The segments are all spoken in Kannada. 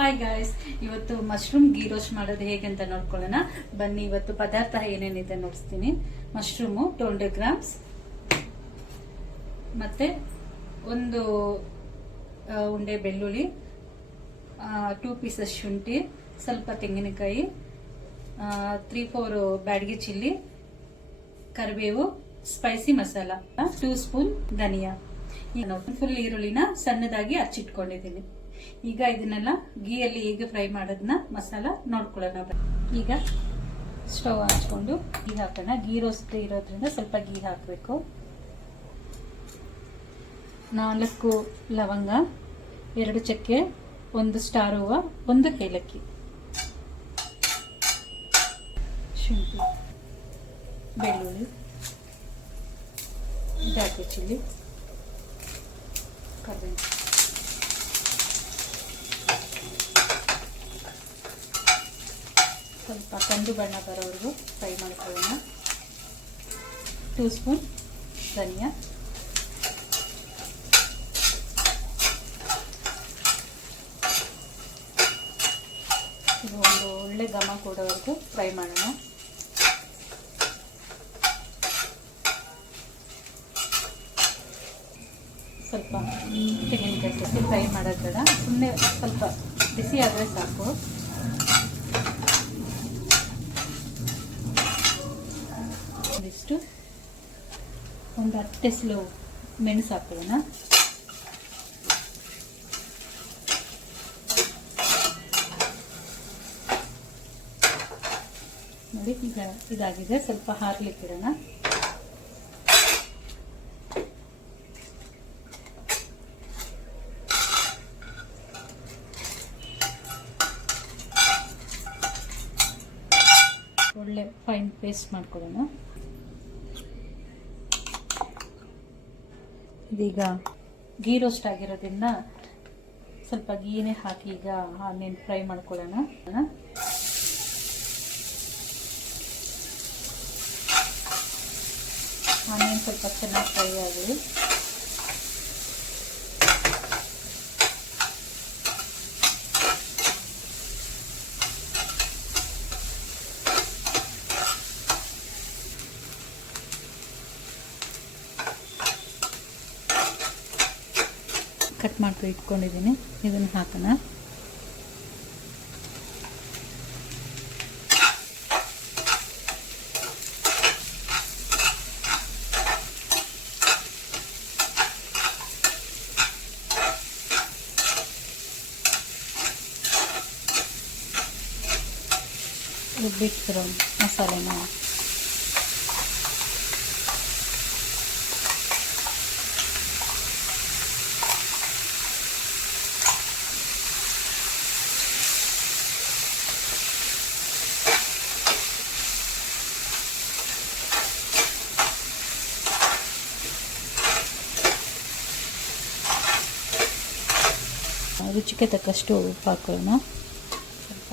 ಹಾಯ್ ಗಾಯ್ಸ್, ಇವತ್ತು ಮಶ್ರೂಮ್ ಗೀ ರೋಸ್ಟ್ ಮಾಡೋದು ಹೇಗೆ ಅಂತ ನೋಡ್ಕೊಳ್ಳೋಣ ಬನ್ನಿ. ಇವತ್ತು ಪದಾರ್ಥ ಏನೇನಿದೆ ನೋಡಿಸ್ತೀನಿ. ಮಶ್ರೂಮು 200 ಗ್ರಾಮ್ಸ್, ಮತ್ತೆ ಒಂದು ಉಂಡೆ ಬೆಳ್ಳುಳ್ಳಿ, 2 ಪೀಸಸ್ ಶುಂಠಿ, ಸ್ವಲ್ಪ ತೆಂಗಿನಕಾಯಿ, 3-4 ಬ್ಯಾಡಗಿ ಚಿಲ್ಲಿ, ಕರಿಬೇವು, ಸ್ಪೈಸಿ ಮಸಾಲ, 2 ಸ್ಪೂನ್ ಧನಿಯಾ. ಫುಲ್ ಈರುಳ್ಳಿನ ಸಣ್ಣದಾಗಿ ಹಚ್ಚಿಟ್ಕೊಂಡಿದ್ದೀನಿ. ಈಗ ಇದನ್ನೆಲ್ಲ ಗೀಯಲ್ಲಿ ಹೇಗೆ ಫ್ರೈ ಮಾಡೋದನ್ನ ಮಸಾಲ ನೋಡ್ಕೊಳ್ಳೋಣ. ಈಗ ಸ್ಟವ್ ಹಚ್ಕೊಂಡು ಗೀ ಹಾಕೋಣ. ಗೀ ರೋಸ್ಟ್ ಇರೋದ್ರಿಂದ ಸ್ವಲ್ಪ ಗೀ ಹಾಕಬೇಕು. 4 ಲವಂಗ, 2 ಚಕ್ಕೆ, 1 ಸ್ಟಾರ್ ಹೂವು, 1 ಏಲಕ್ಕಿ, ಶುಂಠಿ, ಬೆಳ್ಳುಳ್ಳಿ, ಬ್ಯಾಡಗಿ ಚಿಲ್ಲಿ, ಕರಿಬೇವು, ಸ್ವಲ್ಪ ಕಂದು ಬಣ್ಣ ಬರೋವರೆಗೂ ಫ್ರೈ ಮಾಡ್ಕೊಳ್ಳೋಣ. 2 ಸ್ಪೂನ್ ಧನಿಯಾ, ಇದು ಒಂದು ಒಳ್ಳೆ ಘಮ ಕೊಡೋವರೆಗೂ ಫ್ರೈ ಮಾಡೋಣ. ಸ್ವಲ್ಪ ತೆಂಗಿನಕಾಯಿ ಜೊತೆ ಫ್ರೈ ಮಾಡೋದು ಬೇಡ, ಸುಮ್ಮನೆ ಸ್ವಲ್ಪ ಬಿಸಿ ಆದರೆ ಸಾಕು. ಇಷ್ಟು ಒಂದು 10 ಎಸಳು ಮೆಣಸು ಹಾಕೋಣ. ನೋಡಿ, ಈಗ ಇದಾಗಿದೆ. ಸ್ವಲ್ಪ ಹಾರ್ಲಿಕ್ಕೆ ಇಡೋಣ. ಒಳ್ಳೆ ಫೈನ್ ಪೇಸ್ಟ್ ಮಾಡ್ಕೊಳ್ಳೋಣ. ಇದೀಗ ಗೀ ರೋಸ್ಟ್ ಆಗಿರೋದ್ರಿಂದ ಸ್ವಲ್ಪ ಗೀನೇ ಹಾಕಿ ಈಗ ಆನಿಯನ್ ಫ್ರೈ ಮಾಡ್ಕೊಳ್ಳೋಣ. ಆನಿಯನ್ ಸ್ವಲ್ಪ ಚೆನ್ನಾಗಿ ಫ್ರೈ ಆಗಲಿ. ಕಟ್ ಮಾಡ್ಕೊಂಡು ಇಟ್ಕೊಂಡಿದ್ದೀನಿ, ಇದನ್ನು ಹಾಕೋಣ. ರುಬ್ಬಿಟ್ಟಿರೋ ಮಸಾಲೆನ ರುಚಿಗೆ ತಕ್ಕಷ್ಟು ಉಪ್ಪು ಹಾಕೋಣ. ಸ್ವಲ್ಪ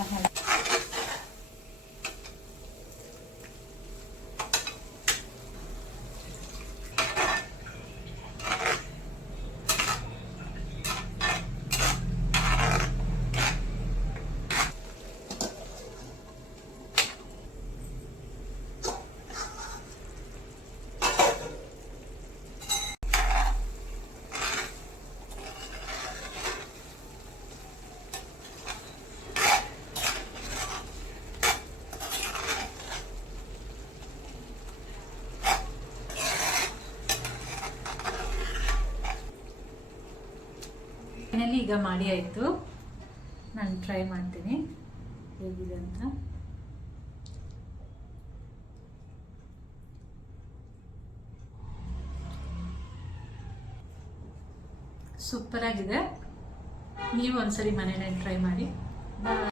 ಫೈನಲಿ ಈಗ ಮಾಡಿ ಆಯಿತು. ನಾನು ಟ್ರೈ ಮಾಡ್ತೀನಿ ಹೇಗಿದೆ ಅಂತ. ಸೂಪರ್ ಆಗಿದೆ. ನೀವು ಒಂದ್ಸರಿ ಮನೆಯಲ್ಲಿ ಟ್ರೈ ಮಾಡಿ.